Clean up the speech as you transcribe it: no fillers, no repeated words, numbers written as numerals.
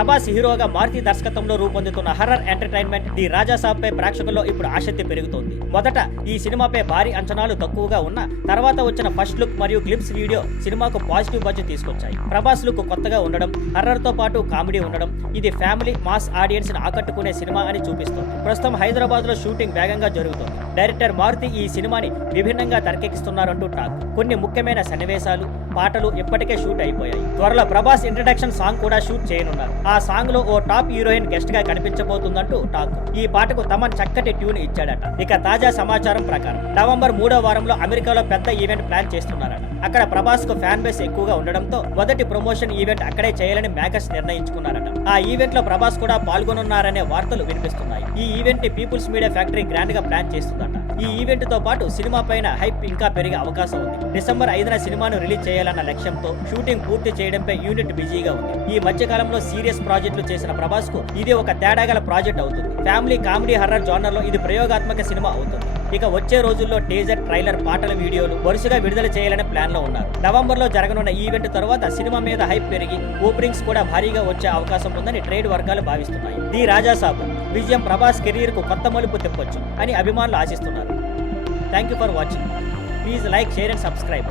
ప్రభాస్ హీరోగా మారుతి దర్శకత్వంలో రూపొందుతున్న హర్రర్ ఎంటర్టైన్మెంట్ ది రాజా సాబ్ పై ప్రేక్షకుల్లో ఇప్పుడు ఆసక్తి పెరుగుతోంది. మొదట ఈ సినిమాపై భారీ అంచనాలు తక్కువగా ఉన్న తర్వాత వచ్చిన ఫస్ట్ లుక్ మరియు క్లిప్స్ వీడియో సినిమాకు పాజిటివ్ బజ్ తీసుకొచ్చాయి. ప్రభాస్ లుక్ కొత్తగా ఉండడం, హర్రర్ తో పాటు కామెడీ ఉండడం ఇది ఫ్యామిలీ మాస్ ఆడియన్స్ ని ఆకట్టుకునే సినిమా అని చూపిస్తోంది. ప్రస్తుతం హైదరాబాద్ లో షూటింగ్ వేగంగా జరుగుతోంది. డైరెక్టర్ మారుతి ఈ సినిమాని విభిన్నంగా తెరకెక్కిస్తున్నారంటూ టాక్. కొన్ని ముఖ్యమైన సన్నివేశాలు, పాటలు ఇప్పటికే షూట్ అయిపోయాయి. త్వరలో ప్రభాస్ ఇంట్రడక్షన్ సాంగ్ కూడా షూట్ చేయనున్నారు. ఆ సాంగ్ లో ఓ టాప్ హీరోయిన్ గెస్ట్ గా కనిపించబోతుందంటూ టాక్. ఈ పాటకు తమన్ చక్కటి ట్యూన్ ఇచ్చాడట. ఇక తాజా సమాచారం ప్రకారం నవంబర్ 3వ వారంలో అమెరికాలో పెద్ద ఈవెంట్ ప్లాన్ చేస్తున్నారట. అక్కడ ప్రభాస్ కు ఫ్యాన్ బేస్ ఎక్కువగా ఉండడంతో మొదటి ప్రమోషన్ ఈవెంట్ అక్కడే చేయాలని మేకర్స్ నిర్ణయించుకున్నారట. ఆ ఈవెంట్ లో ప్రభాస్ కూడా పాల్గొనున్నారనే వార్తలు వినిపిస్తున్నాయి. ఈ ఈవెంట్ ని పీపుల్స్ మీడియా ఫ్యాక్టరీ గ్రాండ్ గా ప్లాన్ చేస్తుందట. ఈ ఈవెంట్ తో పాటు సినిమా పైన హైప్ ఇంకా పెరిగే అవకాశం ఉంది. డిసెంబర్ 5న సినిమాను రిలీజ్ చేయాలన్న లక్ష్యంతో షూటింగ్ పూర్తి చేయడంపై యూనిట్ బిజీగా ఉంది. ఈ మధ్య కాలంలో సీరియస్ ప్రాజెక్టులు చేసిన ప్రభాస్ కు ఇది ఒక తేడాగల ప్రాజెక్ట్ అవుతుంది. ఫ్యామిలీ కామెడీ హర్రర్ జోనర్ లో ఇది ప్రయోగాత్మక సినిమా అవుతుంది. ఇక వచ్చే రోజుల్లో టీజర్, ట్రైలర్, పాటల వీడియోలు వరుసగా విడుదల చేయాలనే ప్లాన్ లో ఉన్నారు. నవంబర్ లో జరగనున్న ఈవెంట్ తర్వాత సినిమా మీద హైప్ పెరిగి ఓపెనింగ్స్ కూడా భారీగా వచ్చే అవకాశం ఉందని ట్రేడ్ వర్గాలు భావిస్తున్నాయి. ది రాజా సాబ్ విజయం ప్రభాస్ కెరీర్ కు కొత్త మలుపు తిప్పొచ్చు అని అభిమానులు ఆశిస్తున్నారు. Thank you for watching. Please like, share and subscribe.